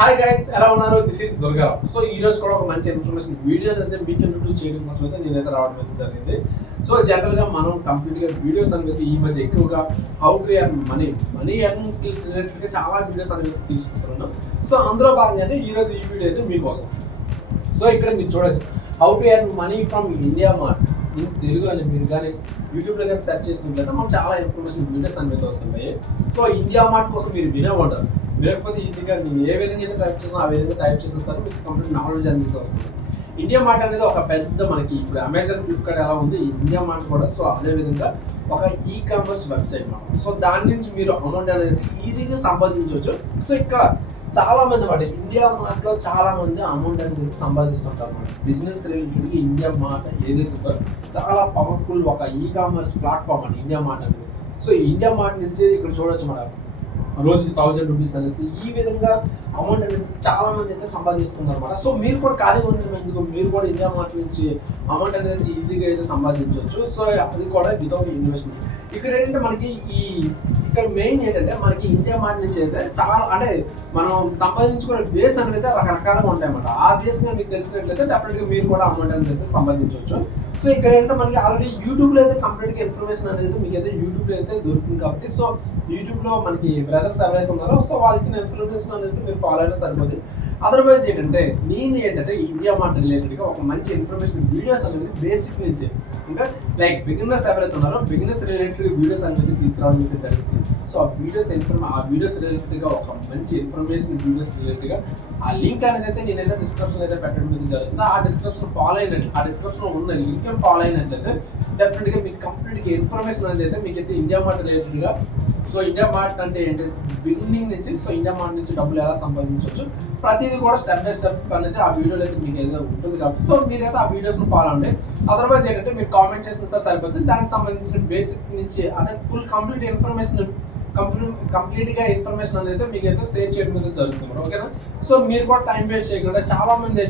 Hi guys, ఎలా ఉన్నారు? This is Durgarao. So ఈ రోజు కూడా ఒక మంచి ఇన్ఫర్మేషన్ వీడియో అయితే మీకు ఇంట్రొడ్యూస్ చేయడం కోసం అయితే నేనైతే రావడం అయితే జరిగింది. సో జనరల్గా మనం కంప్లీట్గా వీడియోస్ అనేది ఈ మధ్య ఎక్కువగా how to earn money earning skills రిలేటెడ్గా చాలా వీడియోస్ అనేది తీసుకొస్తున్నాను. సో అందులో భాగంగానే ఈరోజు ఈ వీడియో అయితే మీకోసం. సో ఇక్కడ మీరు చూడొచ్చు, how to earn money from India mart in Telugu అని మీరు కానీ యూట్యూబ్లో కానీ సెర్చ్ చేసినట్లయితే మనకు చాలా ఇన్ఫర్మేషన్ వీడియోస్ అనేది వస్తున్నాయి. సో ఇండియా మార్ట్ కోసం మీరు వినే ఉంటారు, లేకపోతే ఈజీగా నేను ఏ విధంగా అయితే టైప్ చేసినా ఆ విధంగా టైప్ చేసిన సరే మీకు కంప్లీట్ నాలెడ్జ్ అనేది వస్తుంది. ఇండియా మార్ట్ అనేది ఒక పెద్ద మనకి ఇప్పుడు అమెజాన్, ఫ్లిప్కార్ట్ ఎలా ఉంది, ఇండియా మార్ట్ కూడా సో అదే విధంగా ఒక ఈ కామర్స్ వెబ్సైట్ మాట. సో దాని నుంచి మీరు అమౌంట్ అనేది ఈజీగా సంపాదించవచ్చు. సో ఇక్కడ చాలా మంది మాట ఇండియా మార్ట్లో చాలా మంది అమౌంట్ అనేది సంపాదిస్తుంటారు అన్నమాట. బిజినెస్ రిలేటెడ్గా ఇండియా మార్ట్ ఏదైతే ఉందో చాలా పవర్ఫుల్ ఒక ఈ కామర్స్ ప్లాట్ఫామ్ అండి ఇండియా మార్ట్ అనేది. సో ఇండియా మార్ట్ నుంచి ఇక్కడ చూడొచ్చు మన రోజుకి 1000 రూపీస్ అనేసి ఈ విధంగా అమౌంట్ అనేది చాలా మంది అయితే సంపాదిస్తున్నారు అనమాట. సో మీరు కూడా ఖాళీగా ఉండేందుకు మీరు కూడా ఇండియా మార్ట్ నుంచి అమౌంట్ అనేది ఈజీగా అయితే సంపాదించవచ్చు. సో అది కూడా వితౌట్ ఇన్వెస్ట్మెంట్. ఇక్కడ ఏంటంటే మనకి ఇక్కడ మెయిన్ ఏంటంటే మనకి ఇండియా మార్ట్ నుంచి అయితే చాలా అంటే మనం సంపాదించుకునే బేస్ అనేది అయితే రకరకాలుగా ఉంటాయన్నమాట. ఆ బేస్గా మీకు తెలిసినట్లయితే డెఫినెట్గా మీరు కూడా అమౌంట్ అనేది అయితే సంపాదించవచ్చు. సో ఇక్కడ ఏంటంటే మనకి ఆల్రెడీ యూట్యూబ్లో అయితే కంప్లీట్గా ఇన్ఫర్మేషన్ అనేది మీకు అయితే యూట్యూబ్లో అయితే దొరుకుతుంది కాబట్టి సో యూట్యూబ్లో మనకి బ్రదర్స్ ఎవరైతే ఉన్నారో సో వాళ్ళు ఇచ్చిన ఇన్ఫర్మేషన్ అనేది మీరు ఫాలో అయినా సరిపోతుంది. అదర్వైజ్ ఏంటంటే నేను ఇండియా మార్ట్ రిలేటెడ్గా ఒక మంచి ఇన్ఫర్మేషన్ వీడియోస్ అనేది బేసిక్ నుంచి ఇంకా లైక్ బిగినర్స్ ఎవరైతే ఉన్నారో బిగినర్స్ రిలేటెడ్ వీడియోస్ అనేది తీసుకురావడం అయితే జరుగుతుంది. సో ఆ వీడియోస్ రిలేటెడ్గా ఒక మంచి ఇన్ఫర్మేషన్ వీడియోస్ రిలేటెడ్గా ఆ లింక్ అనేది అయితే నేనైతే డిస్క్రిప్షన్ అయితే పెట్టడం అయితే జరుగుతుంది. ఆ డిస్క్రిప్షన్ ఫాలో అయినట్టు ఆ డిస్క్రిప్షన్ ఉన్న లింక్ ఫాలో అయినట్లయితే డెఫినెట్గా మీకు కంప్లీట్గా ఇన్ఫర్మేషన్ అనేది అయితే మీకైతే ఇండియా మార్ట్ రిలేటెడ్గా. సో ఇండియా మార్ట్ అంటే ఏంటి బిగినింగ్ నుంచి సో ఇండియా మార్ట్ నుంచి డబ్బులు ఎలా సంపాదించవచ్చు ప్రతిదీ కూడా స్టెప్ బై స్టెప్ అనేది ఆ వీడియోలో అయితే మీకు ఏదైతే ఉంటుంది కాబట్టి సో మీరైతే ఆ వీడియోస్ని ఫాలో అవ్వండి. అదర్వైజ్ ఏంటంటే మీరు కామెంట్ చేసిన సార్ సరిపోతుంది. దానికి సంబంధించిన బేసిక్ నుంచి అంటే ఫుల్ కంప్లీట్గా ఇన్ఫర్మేషన్ అనేది మీకు అయితే షేర్ చేయడం అనేది జరుగుతుంది. ఓకేనా? సో మీరు కూడా టైం వేస్ట్ చేయకుండా చాలా మంది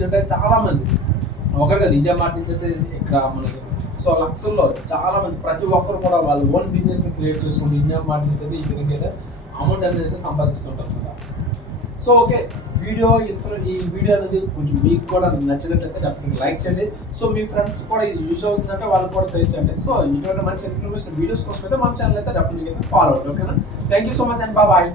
ఒకరు కదా ఇండియా మార్ట్ నుంచి అయితే ఇక్కడ మనకి సో లక్షల్లో చాలా మంది ప్రతి ఒక్కరు కూడా వాళ్ళ ఓన్ బిజినెస్ని క్రియేట్ చేసుకుంటూ ఇండియా మార్ట్ నుంచి అయితే ఈ విధంగా అయితే అమౌంట్ అనేది అయితే సంపాదిస్తుంటారు అనమాట. సో ఓకే, ఈ వీడియో అనేది కొంచెం మీకు కూడా నచ్చినట్లయితే డెఫినెట్గా లైక్ చేయండి. సో మీ ఫ్రెండ్స్ కూడా ఇది యూజ్ అవుతుందంటే వాళ్ళకి కూడా షేర్ చేయండి. సో ఇటువంటి మంచి ఇన్ఫర్మేషన్ వీడియోస్ కోసం అయితే మన ఛానల్ అయితే డెఫినెట్గా ఫాలో అవ్వండి. ఓకేనా? Thank you so much and bye.